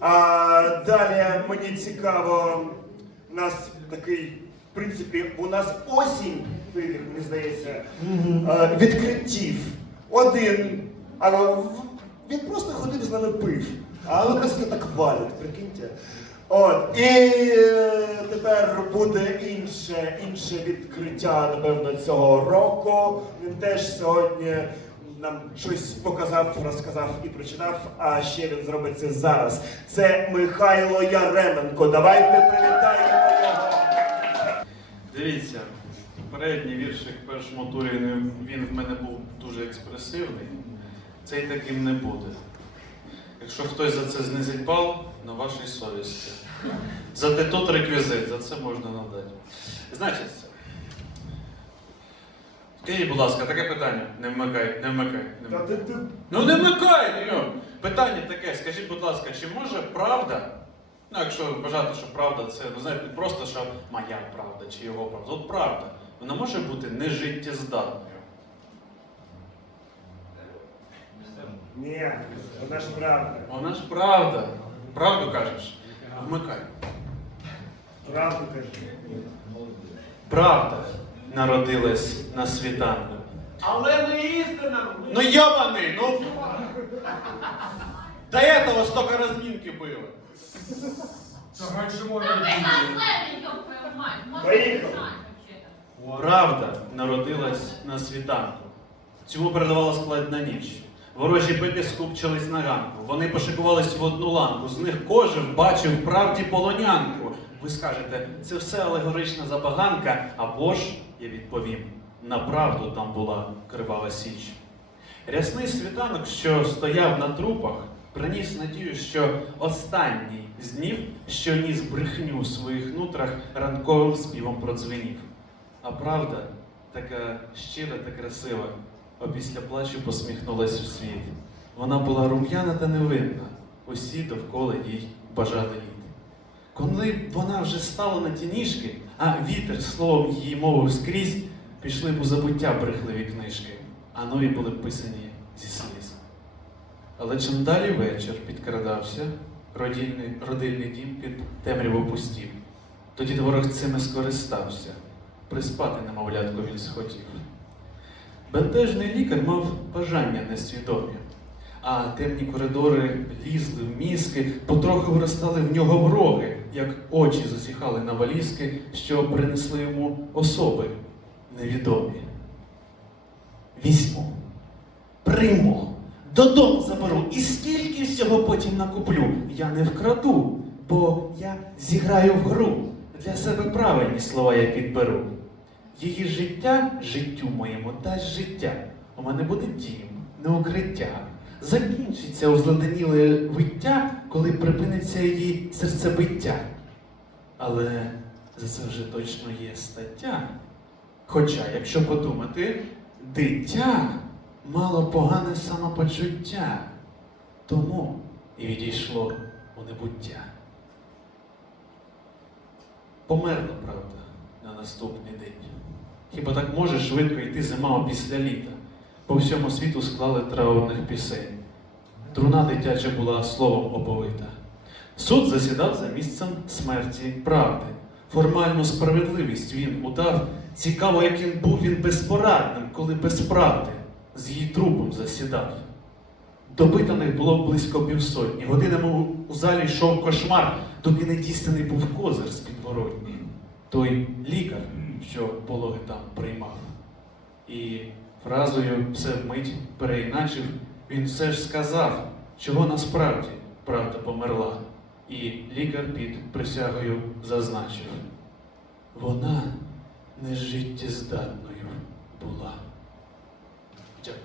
А далі мені цікаво, у нас такий, в принципі, у нас осінь, мені здається, е, відкриттів. Один, але він просто ходив з нами пив. Але просто так валить, прикиньте. От, і е, тепер буде інше, інше відкриття, напевно, цього року. Він теж сьогодні нам щось показав, розказав і прочитав, а ще він зробить це зараз. Це Михайло Яременко. Давайте привітаємо його. Дивіться, попередній віршик в першому турі він в мене був дуже експресивний. Цей таким не буде. Якщо хтось за це знизить бал, на вашій совісті. Зате тут реквізит, за це можна надати. Значить, скажіть, будь ласка, таке питання. Не вмикай, не вмикай. Не Та вмикай. ти, ти, Ну не вмикай! йо. Питання таке, скажіть, будь ласка, чи може правда, ну якщо вважати, що правда це, ну знаєте, не просто що моя правда чи його правда. От правда, вона може бути нежиттєздатною. ні, вона ж правда. Вона ж правда. Правду кажеш? Вмикай. Правду кажу. Правда народилась на світанку. Але не істина. Ну йобаний, ну. До этого столько разминки было. Це раніше можна Да вы було. назвали, ёб твою мать. Можно Поехали. решать вообще-то. Правда народилась на світанку. Цьому передавала складна ніч. Ворожі бики скупчились на ганку. Вони пошикувались в одну ланку. З них кожен бачив правді полонянку. Ви скажете, це все алегорична забаганка, або ж, я відповім, на правду там була кривава січ. Рясний світанок, що стояв на трупах, приніс надію, що останній з днів, що ніс брехню в своїх нутрах, ранковим співом продзвенів. А правда, така щира та красива, опісля плачу посміхнулась у світ. Вона була рум'яна та невинна, усі довкола їй бажали літ. Коли вона вже стала на ті ніжки, а вітер словом її мовив скрізь, пішли б у забуття брехливі книжки, а нові були б писані зі сліз. Але чим далі вечір підкрадався, родільний, родильний дім під темряву пустів. Тоді ворог цими скористався, приспати немовлятку він схотів. Бентежний лікар мав бажання несвідомі, а темні коридори лізли в мізки, потроху виростали в нього в роги, як очі засіхали на валізки, що принесли йому особи невідомі. Візьму, прийму, додому заберу і скільки всього потім накуплю. Я не вкраду, бо я зіграю в гру. Для себе правильні слова я підберу. Її життя життю моєму дасть життя. У мене буде дім, не укриття. Закінчиться озладеніле виття, коли припиниться її серцебиття. Але за це вже точно є стаття. Хоча, якщо подумати, дитя мало погане самопочуття, тому і відійшло у небуття. Померла, правда, на наступний день. Хіба так може швидко йти зима після літа? По всьому світу склали траурних пісень. Труна дитяча була словом оповита. Суд засідав за місцем смерті правди. Формальну справедливість він удав. Цікаво, яким був він безпорадним, коли без правди з її трупом засідав. Допитаних було близько півсотні. Годинами у залі йшов кошмар, доки не дістаний був козир з підворотні. Той лікар, що пологи там приймав. І фразою все вмить переіначив, він все ж сказав, чого насправді правда померла. І лікар під присягою зазначив. Вона нежиттєздатною була. Дякую.